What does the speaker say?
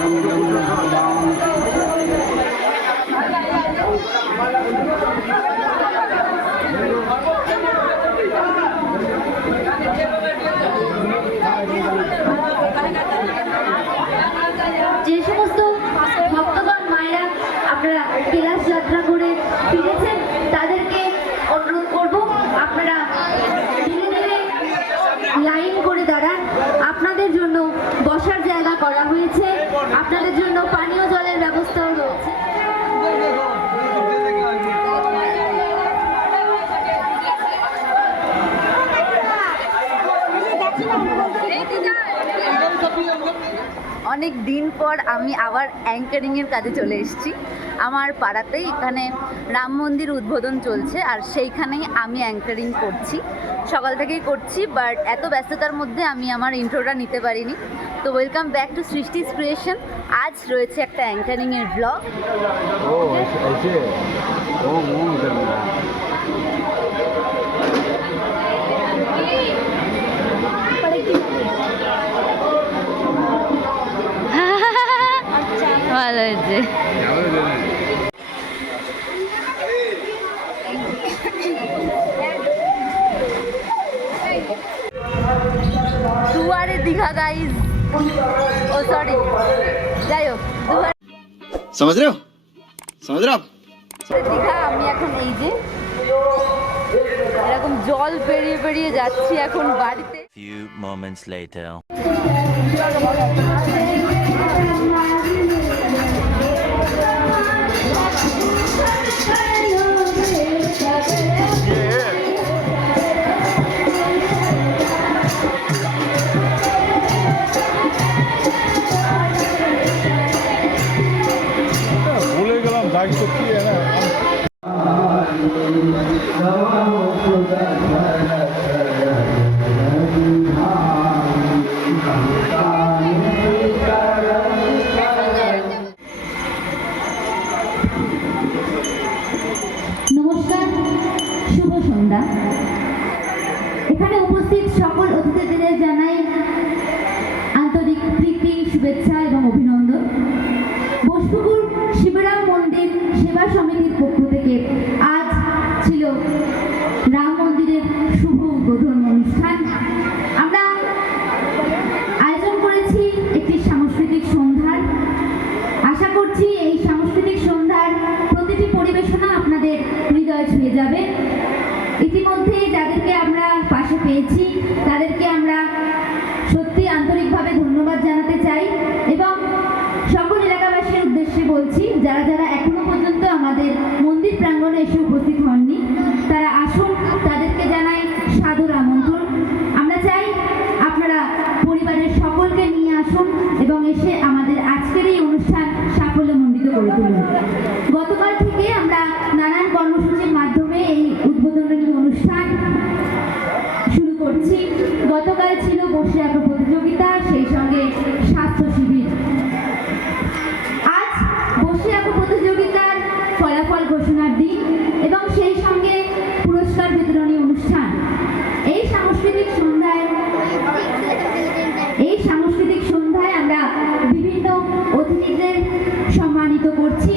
যে সমস্ত ভক্তগণ মায়েরা আপনারা কৈলাস যাত্রা করে ফিরেছেন তাদেরকে অনুরোধ করব আপনারা ধীরে ধীরে লাইন করে দাঁড়ান। আপনাদের জন্য বসার জায়গা করা হয়েছে, আপনাদের জন্য পানীয় জলের ব্যবস্থাও রয়েছে। অনেক দিন পর আমি আবার অ্যাঙ্কারিংয়ের কাজে চলে এসেছি। আমার পাড়াতেই এখানে রাম মন্দির উদ্বোধন চলছে, আর সেইখানেই আমি অ্যাঙ্কারিং করছি। সকাল থেকেই করছি, বাট এত ব্যস্ততার মধ্যে আমি আমার ইন্ট্রোটা নিতে পারিনি। তো ওয়েলকাম ব্যাক টু সৃষ্টিস ক্রিয়েশন। আজ রয়েছে একটা অ্যাঙ্কারিংয়ের ব্লগ। ভালো হয়েছে। দুয়ারে দীঘা গাইজ, ও সরি, যাই হোক দীঘা। আমি এখন এই যে এরকম জল পেরিয়ে পেরিয়ে যাচ্ছি এখন বাড়িতে। Few moments later. ভুলে গেলাম দায়িত্ব কি নমস্কার, শুভ সন্ধ্যা। এখানে উপস্থিত সকল অতিথিদের জানাই আন্তরিক প্রীতি, শুভেচ্ছা এবং অভিনন্দন। বোসপুকুর শিবরাম মন্দির সেবা সমিতির পক্ষ থেকে আজ ছিল রাম মন্দিরের শুভ উদ্বোধন অনুষ্ঠান। আমরা আয়োজন করেছি একটি সাংস্কৃতিক সন্ধ্যার। আশা করছি এই সাংস্কৃতিক সন্ধ্যার প্রতিটি পরিবেশনা আপনাদের হৃদয় ছুঁয়ে যাবে। ইতিমধ্যে যাদেরকে আমরা পাশে পেয়েছি তাদেরকে আমরা সত্যি আন্তরিকভাবে ধন্যবাদ জানাতে চাই, এবং সকল এলাকাবাসীর উদ্দেশ্যে বলছি যারা যারা এখনো পর্যন্ত আমাদের মন্দির প্রাঙ্গণে এসে উপস্থিত হননি তারা আসুন, তাদেরকে জানাই সাদর আমন্ত্রণ। আমরা চাই আপনারা পরিবারের সকলকে নিয়ে আসুন এবং এসে আমাদের আজকের এই অনুষ্ঠান সাফল্যমণ্ডিত করে তুলুন। গতকাল থেকে আমরা নানান কর্মসূচির মাধ্যমে এই উদ্বোধনী অনুষ্ঠান শুরু করছি। গতকাল ছিল বসে আঁকা প্রতিযোগিতা, সেই সঙ্গে স্বাস্থ্য শিবির। আজ বসে আঁকা প্রতিযোগিতার ফলাফল ঘোষণার দিন এবং সেই সঙ্গে পুরস্কার বিতরণী অনুষ্ঠান। এই সাংস্কৃতিক সন্ধ্যায় আমরা বিভিন্ন অতিথিদের সম্মানিত করছি।